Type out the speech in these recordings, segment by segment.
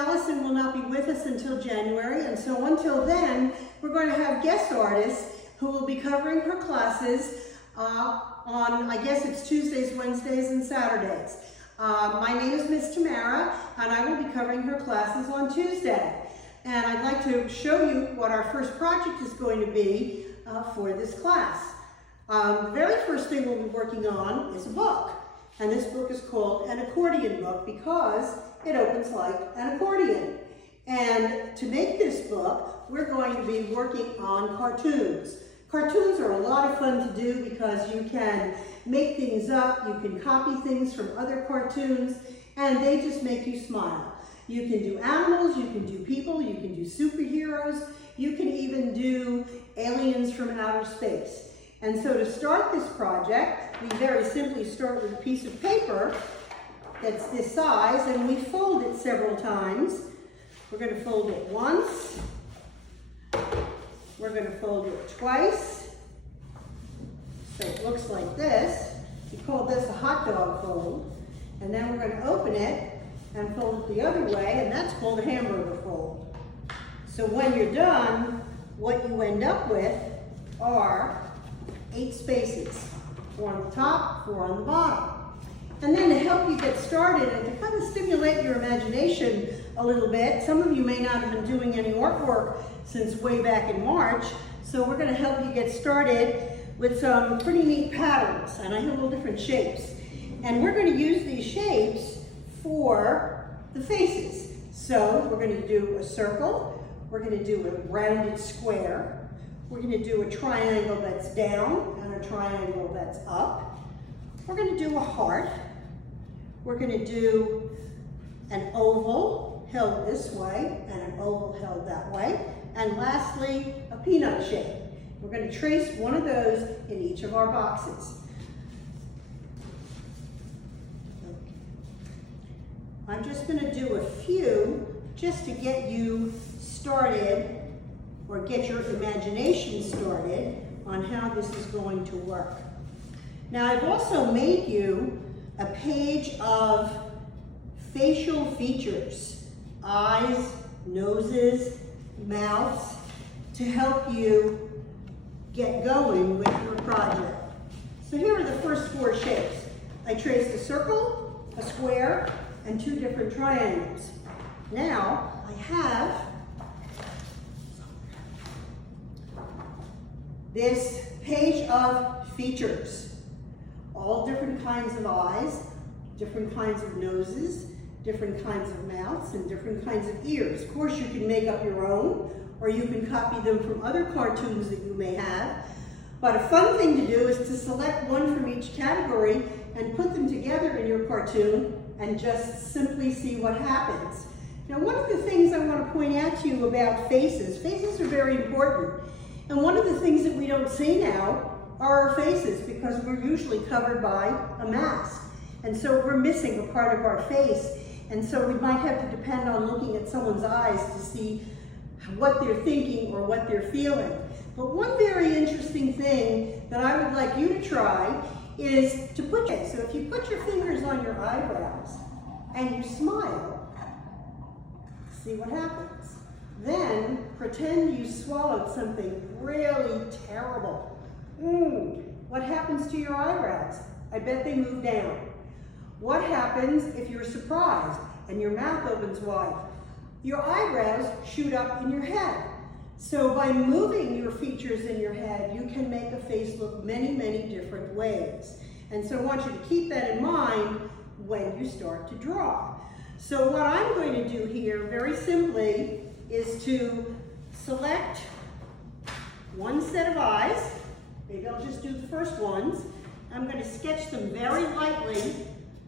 Allison will not be with us until January, and so until then, we're going to have guest artists who will be covering her classes on, I guess it's Tuesdays, Wednesdays, and Saturdays. My name is Miss Tamara, and I will be covering her classes on Tuesday. And I'd like to show you what our first project is going to be for this class. The very first thing we'll be working on is a book. And this book is called an accordion book because it opens like an accordion. And to make this book, we're going to be working on cartoons. Cartoons are a lot of fun to do because you can make things up, you can copy things from other cartoons, and they just make you smile. You can do animals, you can do people, you can do superheroes, you can even do aliens from outer space. And so to start this project, we very simply start with a piece of paper that's this size, and we fold it several times. We're going to fold it once. We're going to fold it twice. So it looks like this. We call this a hot dog fold. And then we're going to open it and fold it the other way, and that's called a hamburger fold. So when you're done, what you end up with are 8 spaces, 4 on the top, 4 on the bottom. And then to help you get started and to kind of stimulate your imagination a little bit, some of you may not have been doing any artwork since way back in March, so we're going to help you get started with some pretty neat patterns, and I have little different shapes. And we're going to use these shapes for the faces. So we're going to do a circle, we're going to do a rounded square, we're going to do a triangle that's down and a triangle that's up. We're going to do a heart. We're going to do an oval held this way and an oval held that way. And lastly, a peanut shape. We're going to trace one of those in each of our boxes. I'm just going to do a few just to get you started or get your imagination started on how this is going to work. Now, I've also made you a page of facial features, eyes, noses, mouths, to help you get going with your project. So here are the first 4 shapes. I traced a circle, a square, and 2 different triangles. Now, I have this page of features. All different kinds of eyes, different kinds of noses, different kinds of mouths, and different kinds of ears. Of course, you can make up your own, or you can copy them from other cartoons that you may have. But a fun thing to do is to select one from each category and put them together in your cartoon and just simply see what happens. Now, one of the things I want to point out to you about faces are very important. And one of the things that we don't see now are our faces because we're usually covered by a mask. And so we're missing a part of our face. And so we might have to depend on looking at someone's eyes to see what they're thinking or what they're feeling. But one very interesting thing that I would like you to try is to so if you put your fingers on your eyebrows and you smile, see what happens. Then pretend you swallowed something really terrible. What happens to your eyebrows? I bet they move down. What happens if you're surprised and your mouth opens wide? Your eyebrows shoot up in your head. So by moving your features in your head, you can make a face look many, many different ways. And so I want you to keep that in mind when you start to draw. So what I'm going to do here, very simply, is to select one set of eyes. Maybe I'll just do the first ones. I'm going to sketch them very lightly.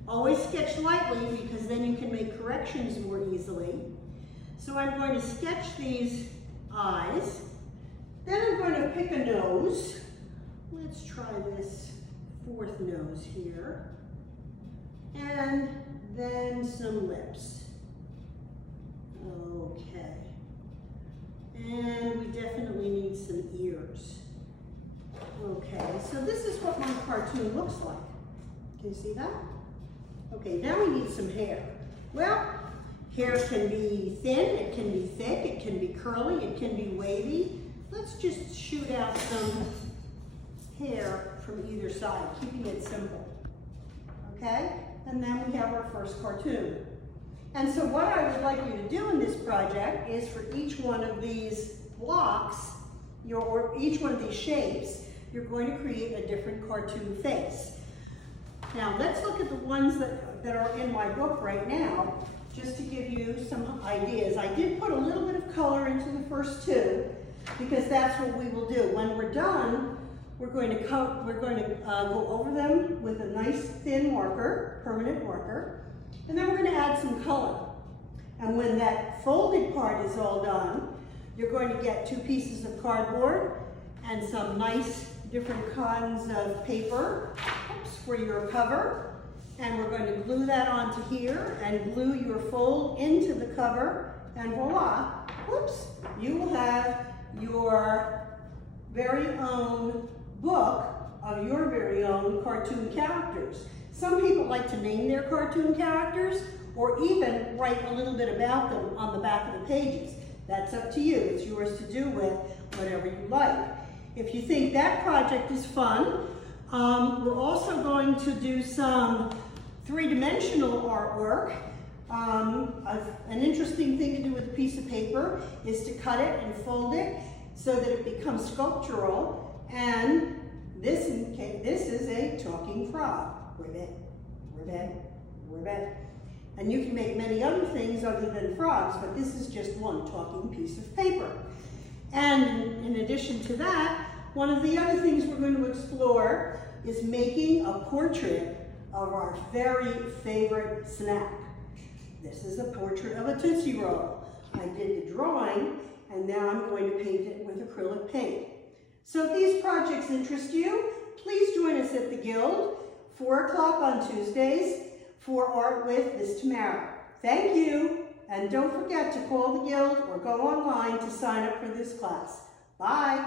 Always sketch lightly because then you can make corrections more easily. So I'm going to sketch these eyes. Then I'm going to pick a nose. Let's try this 4th nose here. And then some lips. Okay. And we definitely need some ears. Okay, so this is what my cartoon looks like. Can you see that? Okay, now we need some hair. Well, Hair can be thin, it can be thick, it can be curly, it can be wavy. Let's just shoot out some hair from either side, keeping it simple. Okay? And then we have our first cartoon. And so what I would like you to do in this project is for each one of these blocks, or each one of these shapes, you're going to create a different cartoon face. Now let's look at the ones that are in my book right now, just to give you some ideas. I did put a little bit of color into the first two, because that's what we will do. When we're done, we're going to go over them with a nice thin marker, permanent marker, and then we're going to add some color. And when that folded part is all done, you're going to get 2 pieces of cardboard and some nice different kinds of paper for your cover. And we're going to glue that onto here and glue your fold into the cover, and voila, whoops, you will have your very own book of your very own cartoon characters. Some people like to name their cartoon characters or even write a little bit about them on the back of the pages. That's up to you. It's yours to do with whatever you like. If you think that project is fun, we're also going to do some 3-dimensional artwork. An interesting thing to do with a piece of paper is to cut it and fold it so that it becomes sculptural. And this is a talking frog. Ribbit, ribbit, ribbit. And you can make many other things other than frogs, but this is just one talking piece of paper. And in addition to that, one of the other things we're going to explore is making a portrait of our very favorite snack. This is a portrait of a Tootsie Roll. I did the drawing, and now I'm going to paint it with acrylic paint. So if these projects interest you, please join us at the Guild, 4 o'clock on Tuesdays, for Art with Miss Tamara. Thank you, and don't forget to call the Guild or go online to sign up for this class. Bye.